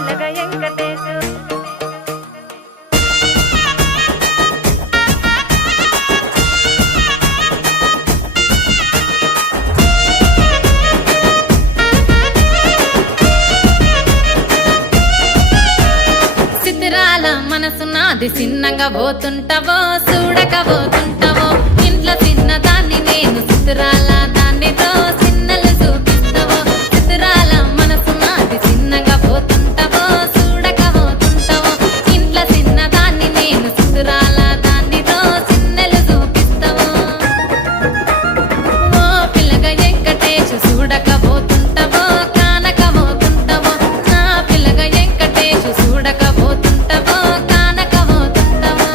పిల్లగ వెంకటేశు సిద్ధిరాల మనసు నాది చిన్నగా పోతుంటావో చూడక పోతుంటావో ఇంట్లో చిన్నదాన్ని నేను సిద్ధిరాల దాన్నితో చిన్నలు చూపిస్తావో సిద్ధిరాల మనసు నాది చిన్నగా పోతుంటావో చూడక పోతుంటావో ఇంట్లో చిన్నదాన్ని నేను సిద్ధిరాల దాన్నితో చిన్నలు చూపిస్తావో ఓ పిల్లగ వెంకటేశు చూడక పోతుంటావో కానక పోతుంటావో నా పిల్లగ వెంకటేశు చూడక పోతుంటావో కానక పోతుంటావో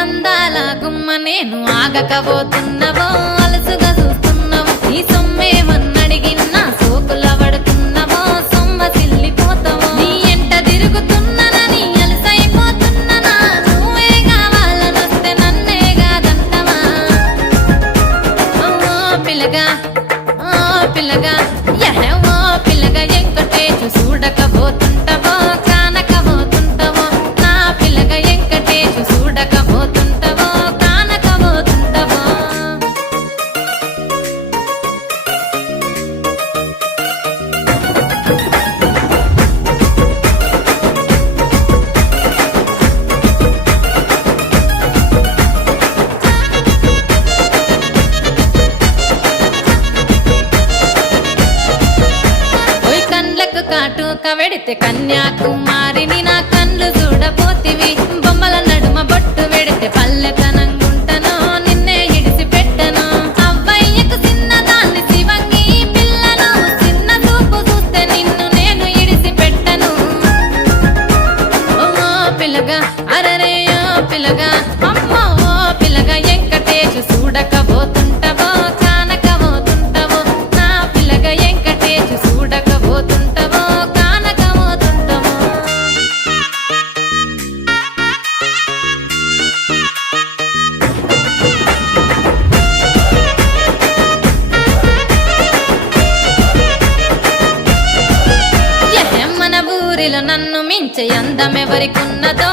అందాల గుమ్మ నేను ఆగకపోతున్నావో అలసుగా చూస్తున్నావో నీ సొమ్మేమన్నడిగిన్నా సోకుల పడుతున్నావో సొమ్మ సిల్లిపోతావో నీ ఎంట తిరుగుతున్నానని అలసైపోతున్నానా నువ్వే కావాలనొస్తే నన్నే కాదంటవా ఓ పిల్లగా ఓ పిల్లగా ఓ పిల్లగా వెంకటేశు చూడకపోతుంటావో కానకపోతుంటావో నా పిల్లగా వెంకటేశు చూడకపోతుంటావో కానకపోతుంటావో ఓయ్ కండ్లకు కాటుక వెడితే కన్యాకుమారిని నా కళ్ళు చూడపోతివి బొమ్మల నడుమ బొట్టు వెడితే పల్లెతనంగుంటను నిన్నే ఇడిసి పెట్టను అవ్వయ్యకు చిన్నదాన్ని శివంగి పిల్లను చిన్న చూపు చూస్తే నిన్ను నేను ఇడిసి పెట్టను ఓ పిల్లగా అరరే ఓ పిల్లగా అమ్మో ఓ పిల్లగా వెంకటేశు చూడకపోతుంటావో కానకపోతుంటావో నా పిల్లగా వెంకటేశు చూడకపోతుంటావో కానకపోతుంటావో మన ఊరిలో నన్ను మించే అందమెవరికున్నదో